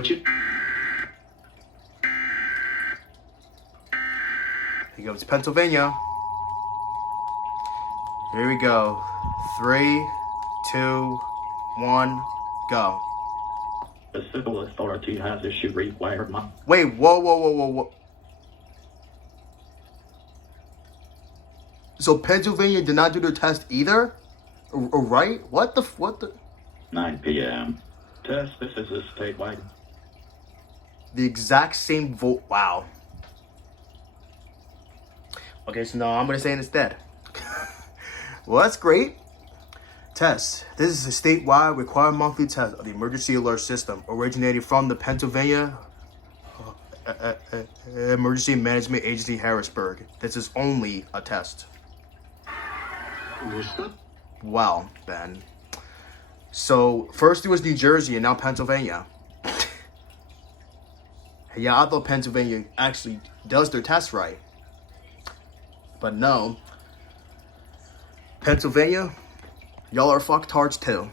But you... Here goes Pennsylvania. Here we go. 3, 2, 1, go. The civil authority has issued required... Wait, whoa. So Pennsylvania did not do their test either? Right? What the... 9 p.m. Test, this is a statewide... The exact same vote. Wow. Okay, so no, I'm going to say it instead. Well, that's great. Test. This is a statewide required monthly test of the emergency alert system originating from the Pennsylvania Emergency Management Agency, Harrisburg. This is only a test. Wow, Ben. So, first it was New Jersey and now Pennsylvania. Yeah, I thought Pennsylvania actually does their test right. But no. Pennsylvania, y'all are fucktards too.